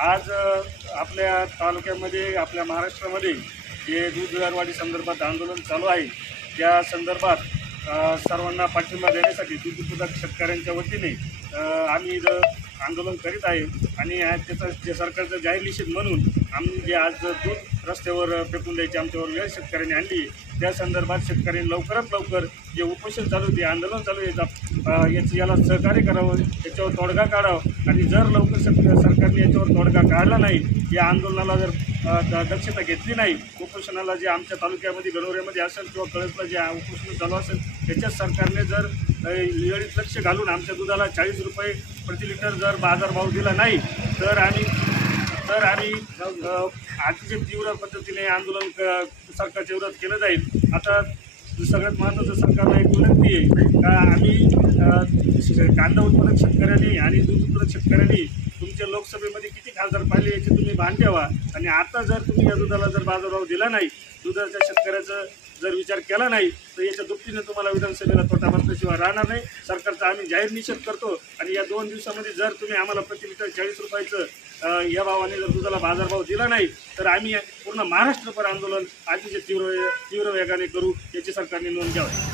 आज आपल्या तालुक्यामध्ये आपल्या महाराष्ट्रामध्ये जे दूध दरवाढी संदर्भात आंदोलन चालू आहे त्या संदर्भात सर्वांना पाठिंबा देण्यासाठी दूध उत्पादक शेतकऱ्यांच्या वतीने आम्ही जर आंदोलन करीत आहे आणि आ- त्याचा जे सरकारचा जाहीर निषेध म्हणून आम्ही जे आज दूध रस्त्यावर फेकून द्यायची आमच्यावर वेळ शेतकऱ्यांनी आणली त्या संदर्भात शेतकऱ्यांनी लवकरात लवकर जे उपोषण चालू आहे, ते आंदोलन चालू आहे याचा याचं याला सहकार्य करावं याच्यावर तोडगा काढावं आणि जर लवकर शेतक सरकारने याच्यावर तोडगा काढला नाही या आंदोलनाला जर द- दक्षता घेतली नाही उपोषणाला जे आमच्या तालुक्यामध्ये गणोऱ्यामध्ये असेल किंवा कळसला जे उपोषण चालू असेल त्याच्यात सरकारने जर वेळीत लक्ष घालून आमच्या दुधाला चाळीस रुपये प्रति लिटर जर बाजारभाव दिला नाही तर आम्ही तर आम्ही अतिशय तीव्र पद्धतीने आंदोलन क- सरकारच्या विरोधात केलं जाईल. आता सगळ्यात महत्त्वाचं सरकारला एक विनंती आहे का आम्ही कांदा उत्पादक शेतकऱ्यांनी आणि दूध उत्पादक शेतकऱ्यांनी तुमच्या लोकसभेमध्ये किती खासदार पाहिले याची तुम्ही भान ठेवा. आणि आता जर तुम्ही या दुधाला जर बाजारभाव दिला नाही दुधाच्या शेतकऱ्याचं जर विचार केला नाही तर याच्या दृष्टीने तुम्हाला विधानसभेला तोटा बसल्याशिवाय राहणार नाही. सरकारचा आम्ही जाहीर निषेध करतो आणि या दोन दिवसामध्ये जर तुम्ही आम्हाला प्रति लिटर चाळीस रुपयाचं या भावाने जर दुधाला बाजारभाव दिला नाही तर आम्ही पूर्ण महाराष्ट्रभर आंदोलन अतिशय तीव्र तीव्र वेगाने करू याची सरकारने नोंद घ्यावी.